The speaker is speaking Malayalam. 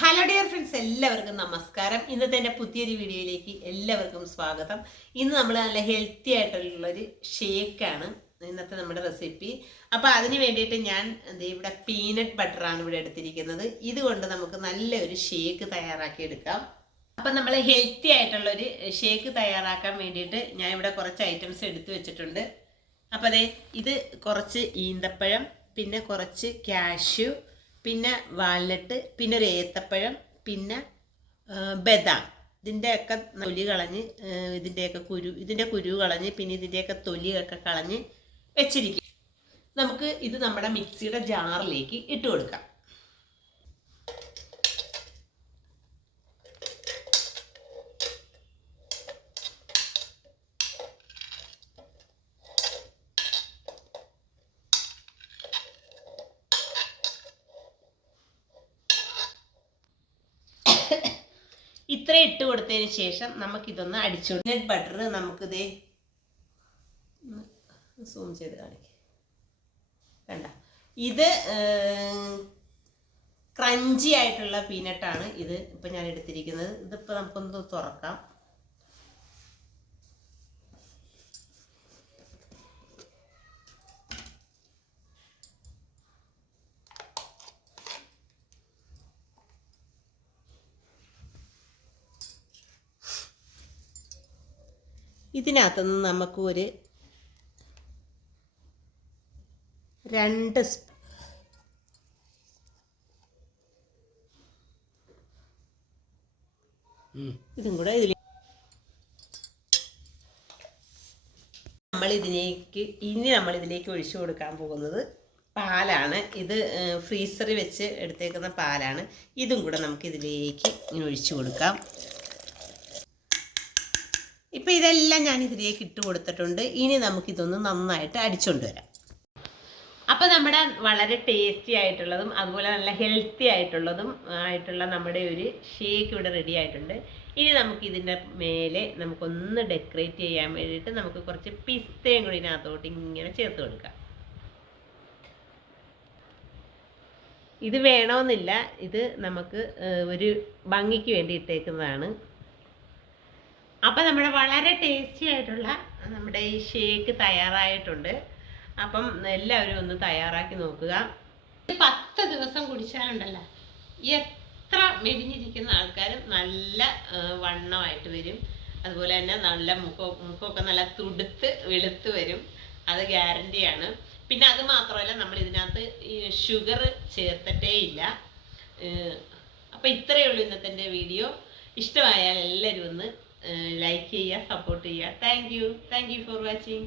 ഹലോ ഡിയർ ഫ്രണ്ട്സ് എല്ലാവർക്കും നമസ്കാരം. ഇന്നത്തെ എന്റെ പുതിയൊരു വീഡിയോയിലേക്ക് എല്ലാവർക്കും സ്വാഗതം. ഇന്ന് നമ്മൾ നല്ല ഹെൽത്തി ആയിട്ടുള്ളൊരു ഷേക്കാണ് ഇന്നത്തെ നമ്മുടെ റെസിപ്പി അപ്പോൾ അതിന് വേണ്ടിയിട്ട് ഞാൻ ഇവിടെ പീനട്ട് ബട്ടറാണ് ഇവിടെ എടുത്തിരിക്കുന്നത്. ഇതുകൊണ്ട് നമുക്ക് നല്ലൊരു ഷേക്ക് തയ്യാറാക്കി എടുക്കാം അപ്പം നമ്മൾ ഹെൽത്തി ആയിട്ടുള്ളൊരു ഷേക്ക് തയ്യാറാക്കാൻ വേണ്ടിയിട്ട് ഞാൻ ഇവിടെ കുറച്ച് ഐറ്റംസ് എടുത്തു വെച്ചിട്ടുണ്ട്. അപ്പോൾ അതെ ഇത് കുറച്ച് ഈന്തപ്പഴം പിന്നെ കുറച്ച് കാഷ്യൂ പിന്നെ വാൽനട്ട് പിന്നെ ഒരു ഏത്തപ്പഴം പിന്നെ ബദാം. ഇതിന്റെയൊക്കെ തൊലി കളഞ്ഞ് ഇതിന്റെയൊക്കെ കുരു ഇതിന്റെ കുരു കളഞ്ഞ് പിന്നെ ഇതിന്റെയൊക്കെ തൊലിയൊക്കെ കളഞ്ഞ് വെച്ചിരിക്കും. നമുക്ക് ഇത് നമ്മുടെ മിക്സിയുടെ ജാറിലേക്ക് ഇട്ട് കൊടുക്കാം. ഇത്ര ഇട്ട് കൊടുത്തതിന് ശേഷം നമുക്കിതൊന്ന് അടിച്ചു നെറ്റ് ബട്ടർ നമുക്കിത് സൂം ചെയ്ത് കാണിക്കാം. കണ്ട. ഇത് ക്രഞ്ചി ആയിട്ടുള്ള പീനട്ടാണ് ഇത് ഇപ്പം ഞാൻ എടുത്തിരിക്കുന്നത്. ഇതിപ്പോൾ നമുക്കൊന്ന് തുറക്കാം. ഇതിനകത്തുനിന്ന് നമുക്ക് ഒരു രണ്ട് ഇതും കൂടെ ഇതിൽ നമ്മൾ ഇതിലേക്ക് ഇനി നമ്മൾ ഇതിലേക്ക് ഒഴിച്ചു കൊടുക്കാൻ പോകുന്നത് പാലാണ്. ഇത് ഫ്രീസറിൽ വെച്ച് എടുത്തേക്കുന്ന പാലാണ്. ഇതും കൂടെ നമുക്ക് ഇതിലേക്ക് ഇങ്ങനെ ഒഴിച്ചു കൊടുക്കാം. ഇപ്പം ഇതെല്ലാം ഞാൻ ഇതിലേക്ക് ഇട്ട് കൊടുത്തിട്ടുണ്ട്. ഇനി നമുക്കിതൊന്ന് നന്നായിട്ട് അടിച്ചുകൊണ്ട് വരാം. അപ്പോൾ നമ്മുടെ വളരെ ടേസ്റ്റി ആയിട്ടുള്ളതും അതുപോലെ നല്ല ഹെൽത്തി ആയിട്ടുള്ളതും ആയിട്ടുള്ള നമ്മുടെ ഒരു ഷേക്ക് ഇവിടെ റെഡി ആയിട്ടുണ്ട്. ഇനി നമുക്ക് ഇതിന്റെ മേലെ നമുക്കൊന്ന് ഡെക്കറേറ്റ് ചെയ്യാൻ വേണ്ടിയിട്ട് നമുക്ക് കുറച്ച് പിസ്തയും കൂടി ഇതിനകത്തോട്ട് ഇങ്ങനെ ചേർത്ത് കൊടുക്കാം. ഇത് വേണമെന്നില്ല ഇത് നമുക്ക് ഒരു ഭംഗിക്ക് വേണ്ടി ഇട്ടേക്കുന്നതാണ്. അപ്പം നമ്മുടെ വളരെ ടേസ്റ്റി ആയിട്ടുള്ള നമ്മുടെ ഈ ഷേക്ക് തയ്യാറായിട്ടുണ്ട്. അപ്പം എല്ലാവരും ഒന്ന് തയ്യാറാക്കി നോക്കുക. പത്ത് ദിവസം കുടിച്ചാലുണ്ടല്ലോ. എത്ര മെലിഞ്ഞിരിക്കുന്ന ആൾക്കാരും നല്ല വണ്ണമായിട്ട് വരും. അതുപോലെ തന്നെ നല്ല മുഖം മുഖമൊക്കെ നല്ല തുടുത്ത് വെളുത്ത് വരും. അത് ഗ്യാരണ്ടിയാണ് പിന്നെ അത് മാത്രമല്ല നമ്മൾ ഇതിനകത്ത് ഷുഗർ ചേർത്തിട്ടേ ഇല്ല. അപ്പോൾ ഇത്രയേ ഉള്ളൂ ഇന്നത്തെ വീഡിയോ ഇഷ്ടമായാൽ എല്ലാവരും ഒന്ന് ലൈക്ക് ചെയ്യുക സപ്പോർട്ട് ചെയ്യുക thank you thank you for watching